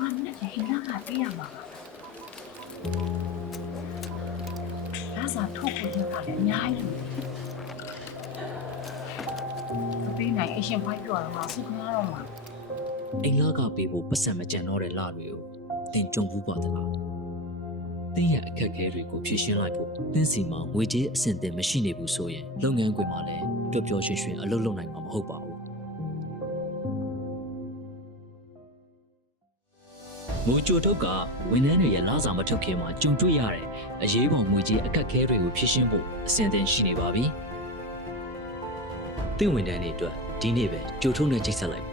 那是伊拉卡比亚嘛？那啥土库就搞的伢有。比那一些坏掉了嘛，是看了嘛？ အိမ်လာကပေးဖို့ပတ်စံမကြံတော့တဲ့လတွေကိုတင်ကြုံဘူးပါသလားတင်းရဲ့အခက်အခဲတွေကိုဖြေရှင်းလိုက်ဖို့တင်းစီမှာငွေကြေးအဆင့်အသင့်မရှိနေဘူးဆိုရင်လုပ်ငန်းခွင်မှာလည်းပျော်ပျော်ရွှင်ရွှင်အလုပ်လုပ်နိုင်မှာမဟုတ်ပါဘူးငွေကြိုထုတ်ကဝန်ထမ်းတွေရဲ့လစာမထုတ်ခင်မှာကြုံတွေ့ရတဲ့အရေးပေါ်ငွေကြေးအခက်အခဲတွေကိုဖြေရှင်းဖို့အဆင့်အသင့်ရှိနေပါပြီတင်းဝန်ထမ်းတွေအတွက်ဒီနေ့ပဲကြိုထုတ်နဲ့ချိတ်ဆက်လိုက်